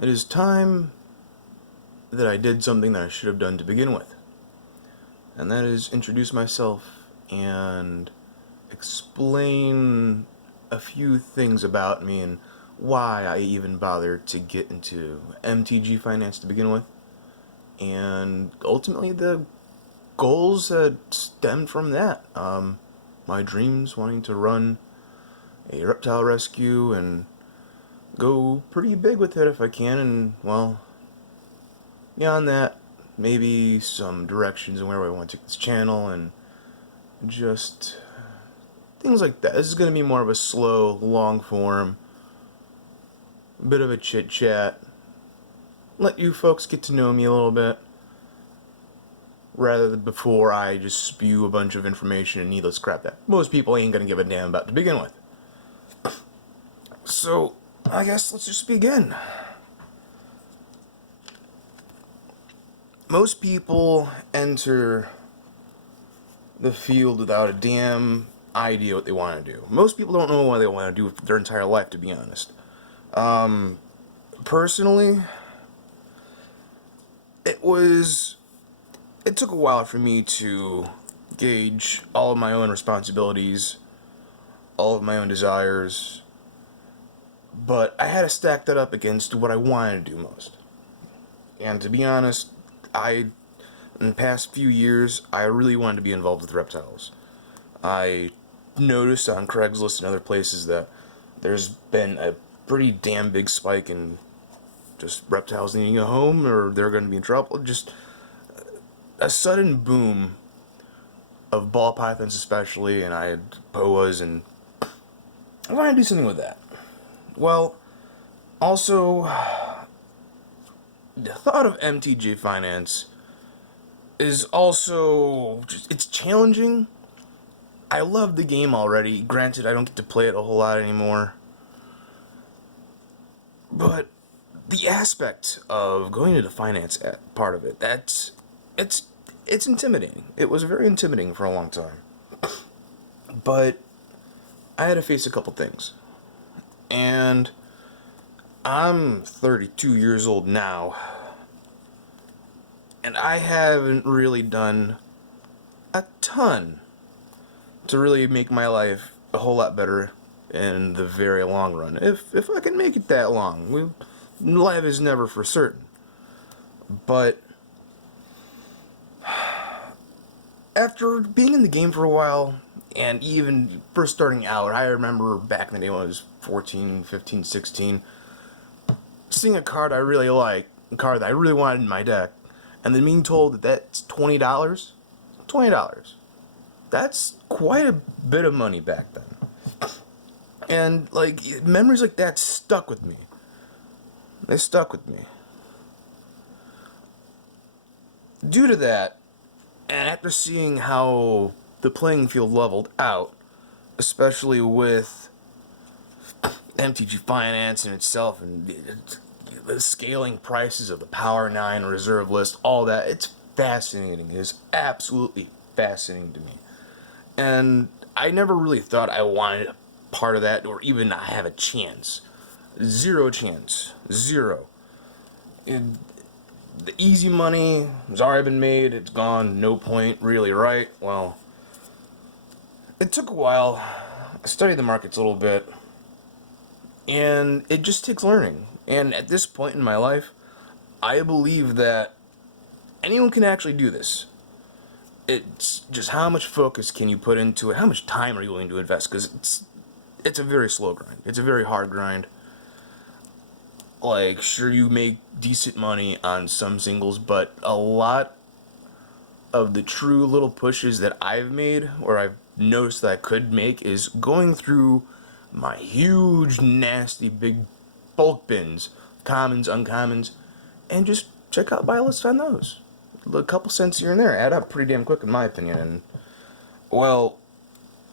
It is time that I did something that I should have done to begin with, and that is introduce myself and explain a few things about me and why I even bothered to get into MTG finance to begin with, and ultimately the goals that stemmed from that. My dreams wanting to run a reptile rescue and go pretty big with it if I can, and well, beyond that, maybe some directions on where I want to take this channel and just things like that. This is going to be more of a slow, long form, bit of a chit chat. Let you folks get to know me a little bit rather than before I just spew a bunch of information and needless crap that most people ain't going to give a damn about to begin with. So, I guess let's just begin. Most people enter the field without a damn idea what they want to do. Most people don't know what they want to do their entire life, to be honest. Personally, it took a while for me to gauge all of my own responsibilities, all of my own desires, but I had to stack that up against what I wanted to do most. And to be honest, in the past few years, I really wanted to be involved with reptiles. I noticed on Craigslist and other places that there's been a pretty damn big spike in just reptiles needing a home or they're going to be in trouble. Just a sudden boom of ball pythons especially, and I had boas, and I wanted to do something with that. Well, also, the thought of MTG finance is also it's challenging. I love the game already. Granted, I don't get to play it a whole lot anymore. But the aspect of going into the finance part of it, it's intimidating. It was very intimidating for a long time. But I had to face a couple things. And I'm 32 years old now, and I haven't really done a ton to really make my life a whole lot better in the very long run. If I can make it that long. Life is never for certain. But after being in the game for a while, and even first starting out, I remember back in the day when I was 14, 15, 16, seeing a card I really like, a card that I really wanted in my deck, and then being told that that's $20. $20. That's quite a bit of money back then. And, like, memories like that stuck with me. They stuck with me. Due to that, and after seeing how the playing field leveled out, especially with MTG Finance in itself and the scaling prices of the Power 9 reserve list, all that, it's fascinating. It is absolutely fascinating to me. And I never really thought I wanted a part of that or even have a chance. Zero chance. Zero. The easy money has already been made. It's gone. No point, really, right? Well, it took a while. I studied the markets a little bit. And it just takes learning. And at this point in my life, I believe that anyone can actually do this. It's just how much focus can you put into it? How much time are you willing to invest? Because it's a very slow grind. It's a very hard grind. Like, sure, you make decent money on some singles, but a lot of the true little pushes that I've made, or I've noticed that I could make, is going through my huge, nasty, big bulk bins, commons, uncommons, and just check out buy lists on those. A couple cents here and there add up pretty damn quick, in my opinion. And, well,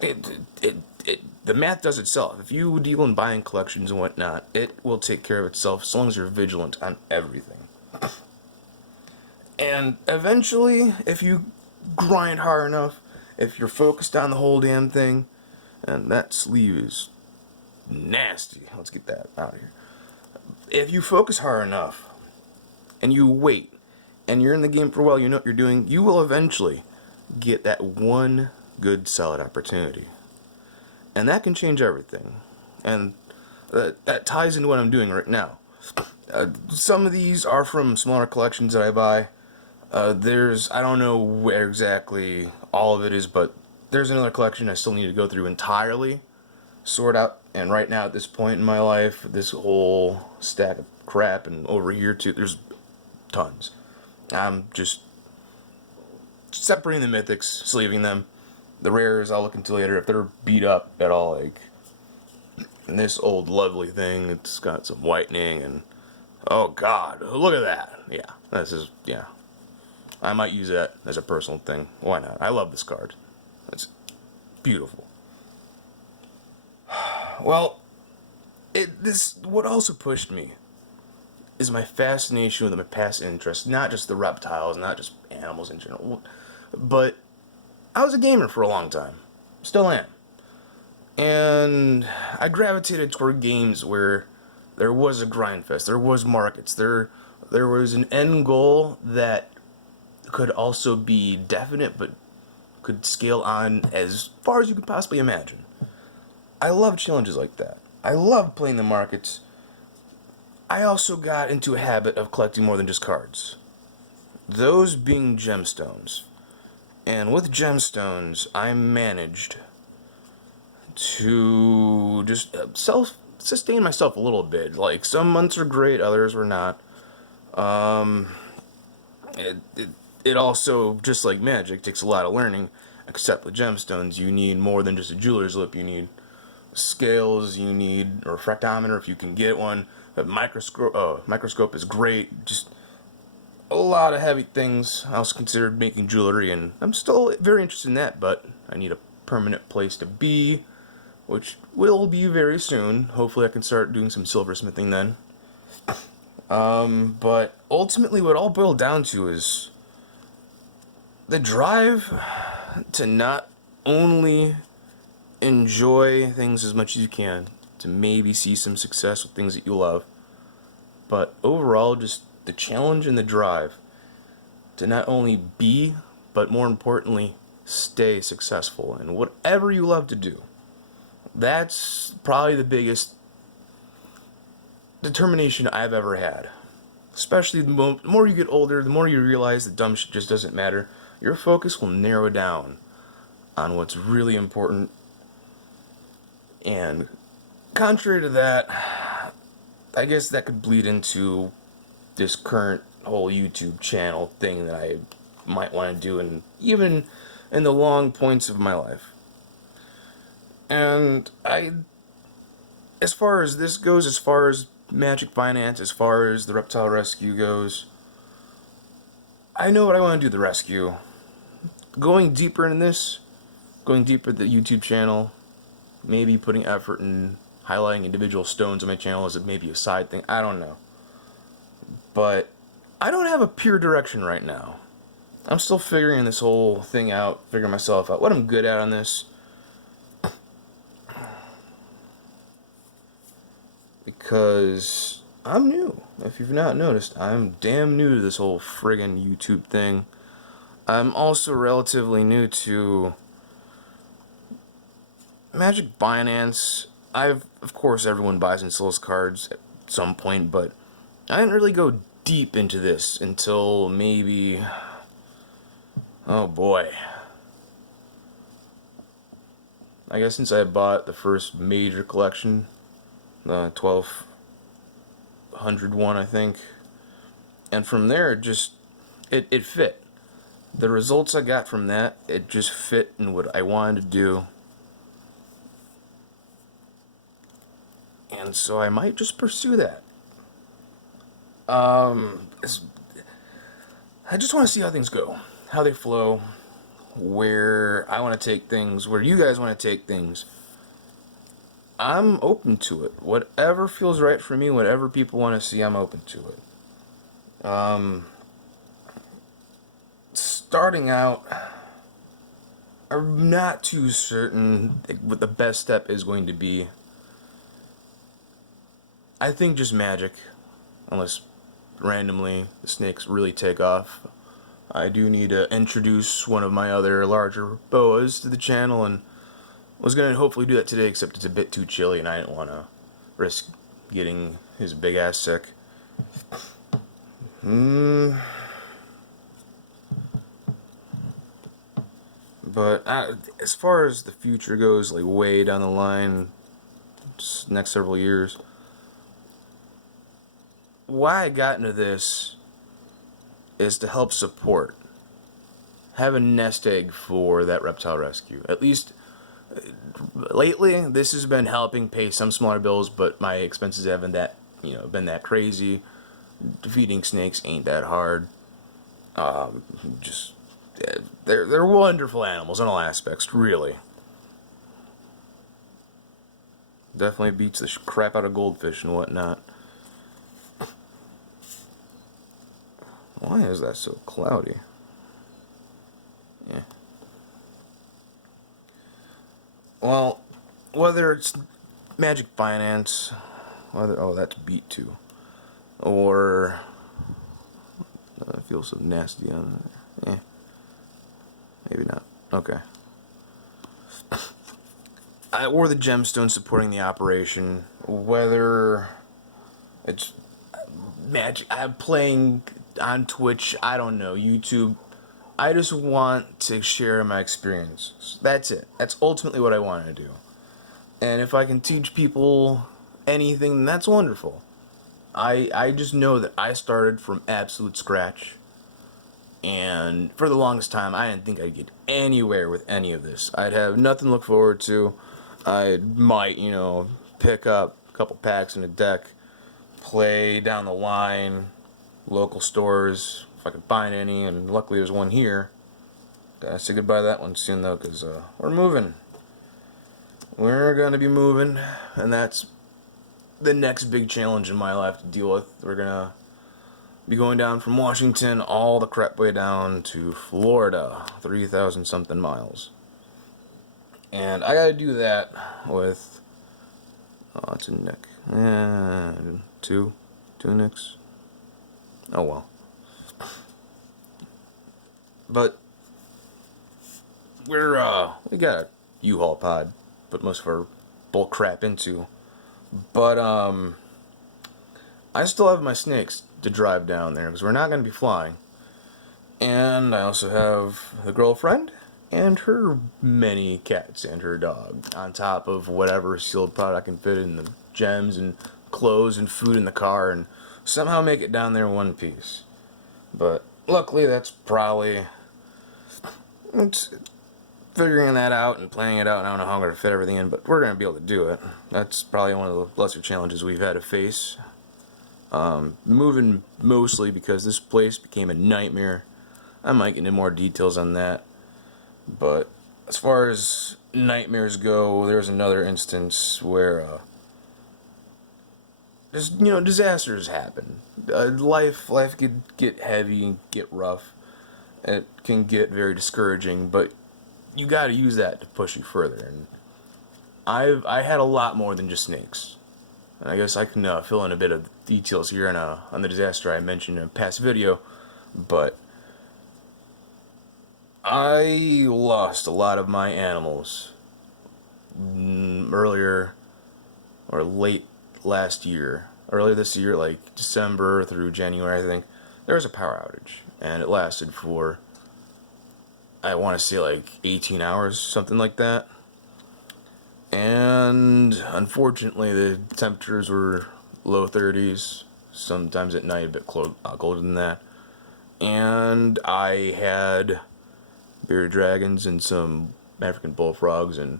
the math does itself. If you deal in buying collections and whatnot, it will take care of itself as long as you're vigilant on everything. And eventually, if you grind hard enough, if you're focused on the whole damn thing, and that sleeve is nasty. Let's get that out of here. if you focus hard enough and you wait and you're in the game for a while, you know what you're doing, you will eventually get that one good solid opportunity. And that can change everything. And that ties into what I'm doing right now. Some of these are from smaller collections that I buy. I don't know where exactly all of it is, but there's another collection I still need to go through entirely, sort out. And right now, at this point in my life, this whole stack of crap, and over here too, there's tons. I'm just separating the mythics, sleeving them. The rares I'll look into later if they're beat up at all. Like, and this old lovely thing, it's got some whitening and oh god, look at that. Yeah, yeah. I might use that as a personal thing. Why not? I love this card. It's beautiful. Well, what also pushed me is my fascination with my past interest, not just the reptiles, not just animals in general, but I was a gamer for a long time. Still am. And I gravitated toward games where there was a grind fest, there was markets, there was an end goal that could also be definite but could scale on as far as you could possibly imagine. I love challenges like that. I love playing the markets. I also got into a habit of collecting more than just cards. Those being gemstones. And with gemstones, I managed to just self-sustain myself a little bit. Like, some months are great, others were not. Um, it, it, it also, just like magic, takes a lot of learning. Except with gemstones, you need more than just a jeweler's lip. You need scales, you need a refractometer if you can get one. A microscope is great. Just a lot of heavy things. I also considered making jewelry, and I'm still very interested in that, but I need a permanent place to be, which will be very soon. Hopefully I can start doing some silversmithing then. But ultimately what it all boiled down to is the drive to not only enjoy things as much as you can, to maybe see some success with things that you love, but overall just the challenge and the drive to not only be, but more importantly, stay successful in whatever you love to do. That's probably the biggest determination I've ever had. Especially the more you get older, the more you realize that dumb shit just doesn't matter. Your focus will narrow down on what's really important. And contrary to that, I guess that could bleed into this current whole YouTube channel thing that I might want to do, and even in the long points of my life. And as far as this goes, as far as Magic Finance, as far as the Reptile Rescue goes, I know what I want to do the rescue. Going deeper in this, going deeper the YouTube channel, maybe putting effort in highlighting individual stones on my channel as maybe a side thing, I don't know. But I don't have a pure direction right now. I'm still figuring this whole thing out, figuring myself out, what I'm good at on this. Because I'm new. If you've not noticed, I'm damn new to this whole friggin' YouTube thing. I'm also relatively new to Magic Binance. Of course, everyone buys and sells cards at some point, but I didn't really go deep into this until maybe, oh boy, I guess since I bought the first major collection, the 1200 one, I think, and from there it fit. The results I got from that, it just fit in what I wanted to do. And so I might just pursue that. I just want to see how things go, how they flow, where I want to take things, where you guys want to take things. I'm open to it. Whatever feels right for me, whatever people want to see, I'm open to it. Starting out, I'm not too certain what the best step is going to be. I think just magic. unless randomly the snakes really take off. I do need to introduce one of my other larger boas to the channel, and was going to hopefully do that today, except it's a bit too chilly and I didn't want to risk getting his big ass sick. But as far as the future goes, like way down the line, next several years, why I got into this is to help support, have a nest egg for that reptile rescue. At least lately, this has been helping pay some smaller bills, but my expenses haven't been that crazy. Feeding snakes ain't that hard. Just they're wonderful animals in all aspects, really. Definitely beats the crap out of goldfish and whatnot. Why is that so cloudy? Yeah. Well, whether it's Magic Finance, that's beat too, or I feel so nasty on it. Maybe not. Okay. Or the gemstone supporting the operation, whether it's magic, I'm playing on Twitch, I don't know, YouTube. I just want to share my experience. That's it. That's ultimately what I want to do. And if I can teach people anything, that's wonderful. I just know that I started from absolute scratch. And for the longest time, I didn't think I'd get anywhere with any of this. I'd have nothing to look forward to. I might, pick up a couple packs in a deck, play down the line, local stores, if I could find any, and luckily there's one here. Gotta say goodbye to that one soon, though, because we're moving. We're gonna be moving, and that's the next big challenge in my life to deal with. We're gonna be going down from Washington all the crap way down to Florida, 3,000 something miles. And I gotta do that with, it's a nick. Two nicks. Oh well. But we got a U-Haul pod, put most of our bulk crap into. But I still have my snakes to drive down there because we're not going to be flying. And I also have the girlfriend and her many cats and her dog, on top of whatever sealed product I can fit in the gems and clothes and food in the car, and somehow make it down there in one piece. But luckily, that's probably, it's figuring that out and planning it out. And I don't know how I'm going to fit everything in, but we're going to be able to do it. That's probably one of the lesser challenges we've had to face. Moving mostly because this place became a nightmare. I might get into more details on that. But as far as nightmares go, there's another instance where just disasters happen. Life could get heavy and get rough. It can get very discouraging, but you got to use that to push you further. And I had a lot more than just snakes. And I guess I can fill in a bit of details here on the disaster I mentioned in a past video, but I lost a lot of my animals earlier or late last year. Earlier this year, like December through January, I think, there was a power outage, and it lasted for, I want to say, like 18 hours, something like that. And unfortunately, the temperatures were low 30s, sometimes at night a bit colder than that. And I had bearded dragons and some African bullfrogs, and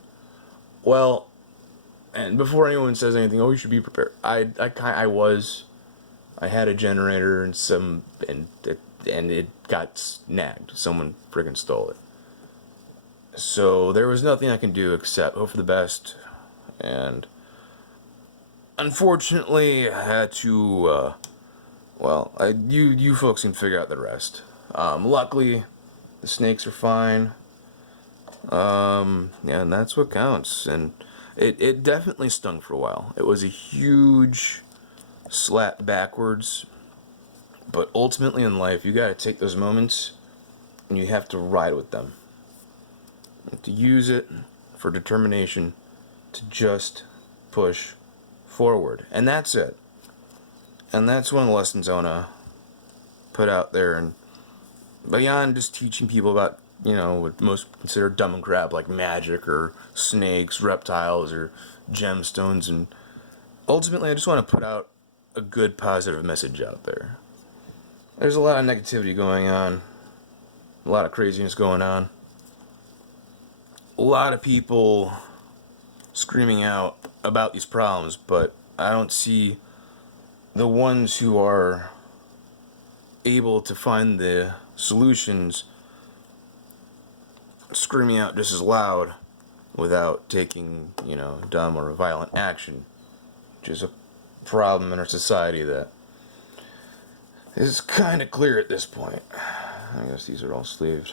well, and before anyone says anything, oh, you should be prepared. I had a generator and it got snagged. Someone friggin' stole it. So there was nothing I can do except hope for the best, and unfortunately I had to, you folks can figure out the rest. Luckily, the snakes are fine. Yeah, and that's what counts. And it definitely stung for a while. It was a huge slap backwards. But ultimately in life, you gotta take those moments and you have to ride with them. You have to use it for determination to just push forward. And that's it. And that's one of the lessons I wanna put out there. And beyond just teaching people about, what most consider dumb and crap like magic or snakes, reptiles, or gemstones, and ultimately I just want to put out a good positive message out there. There's a lot of negativity going on, a lot of craziness going on, a lot of people screaming out about these problems, but I don't see the ones who are able to find the solutions screaming out just as loud without taking, dumb or violent action, which is a problem in our society that is kind of clear at this point. I guess these are all sleeved.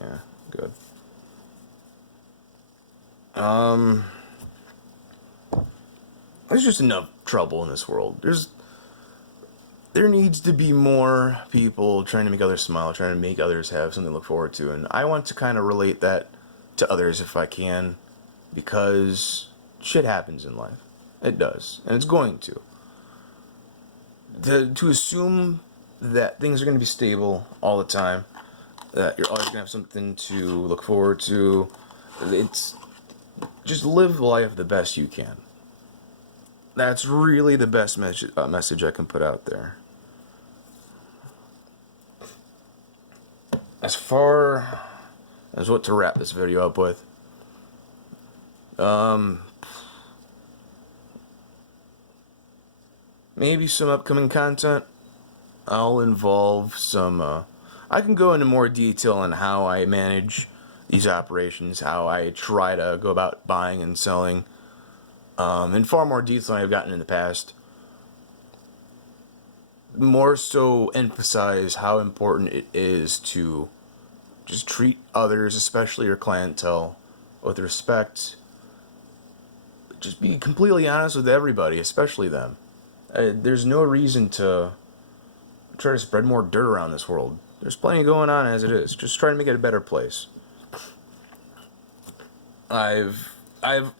Yeah, good. There's just enough trouble in this world. There needs to be more people trying to make others smile, trying to make others have something to look forward to. And I want to kind of relate that to others if I can, because shit happens in life. It does. And it's going to. To assume that things are going to be stable all the time, that you're always going to have something to look forward to, it's just live life the best you can. That's really the best message I can put out there. As far as what to wrap this video up with, maybe some upcoming content. I'll involve some, I can go into more detail on how I manage these operations, how I try to go about buying and selling, in far more detail than I've gotten in the past. More so emphasize how important it is to just treat others, especially your clientele, with respect. Just be completely honest with everybody, especially them. There's no reason to try to spread more dirt around this world. There's plenty going on as it is. Just try to make it a better place. I've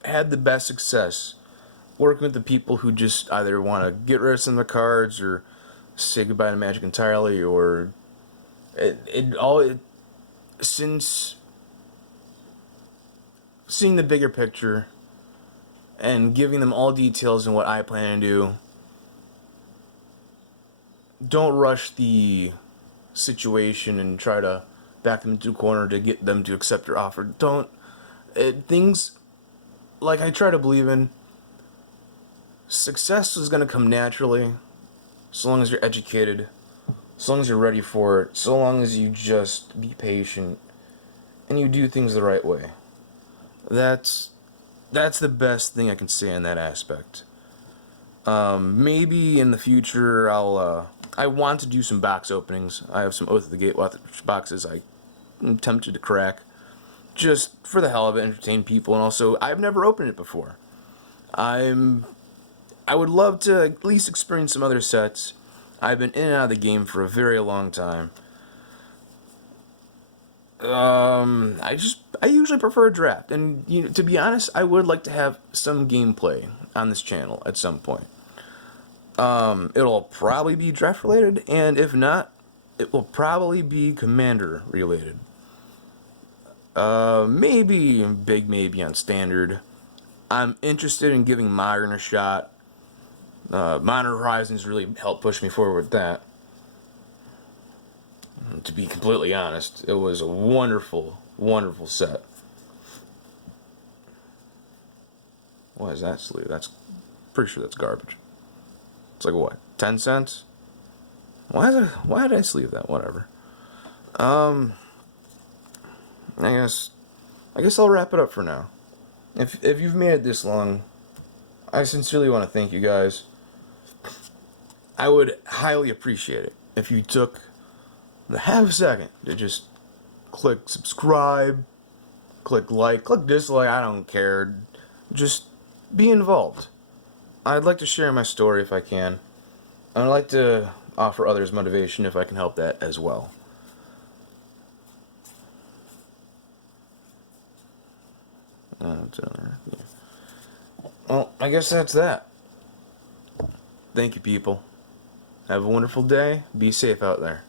had the best success working with the people who just either want to get rid of some of the cards or say goodbye to Magic entirely, or since seeing the bigger picture and giving them all details on what I plan to do. Don't rush the situation and try to back them into a corner to get them to accept your offer. Things like I try to believe in, success is going to come naturally, so long as you're educated, so long as you're ready for it, so long as you just be patient and you do things the right way. That's the best thing I can say in that aspect. Maybe in the future I want to do some box openings. I have some Oath of the Gatewatch boxes I'm tempted to crack, just for the hell of it, entertain people, and also I've never opened it before. I would love to at least experience some other sets. I've been in and out of the game for a very long time. I usually prefer a draft, and to be honest, I would like to have some gameplay on this channel at some point. It'll probably be draft related, and if not, it will probably be Commander related. Maybe on Standard. I'm interested in giving Modern a shot. Modern Horizons really helped push me forward with that. To be completely honest, it was a wonderful, wonderful set. What is that sleeve? That's pretty sure that's garbage. It's like what, 10 cents? Why did I sleeve that? Whatever. I guess I'll wrap it up for now. If you've made it this long, I sincerely want to thank you guys. I would highly appreciate it if you took the half second to just click subscribe, click like, click dislike, I don't care. Just be involved. I'd like to share my story if I can. I'd like to offer others motivation if I can help that as well. Yeah. Well, I guess that's that. Thank you, people. Have a wonderful day. Be safe out there.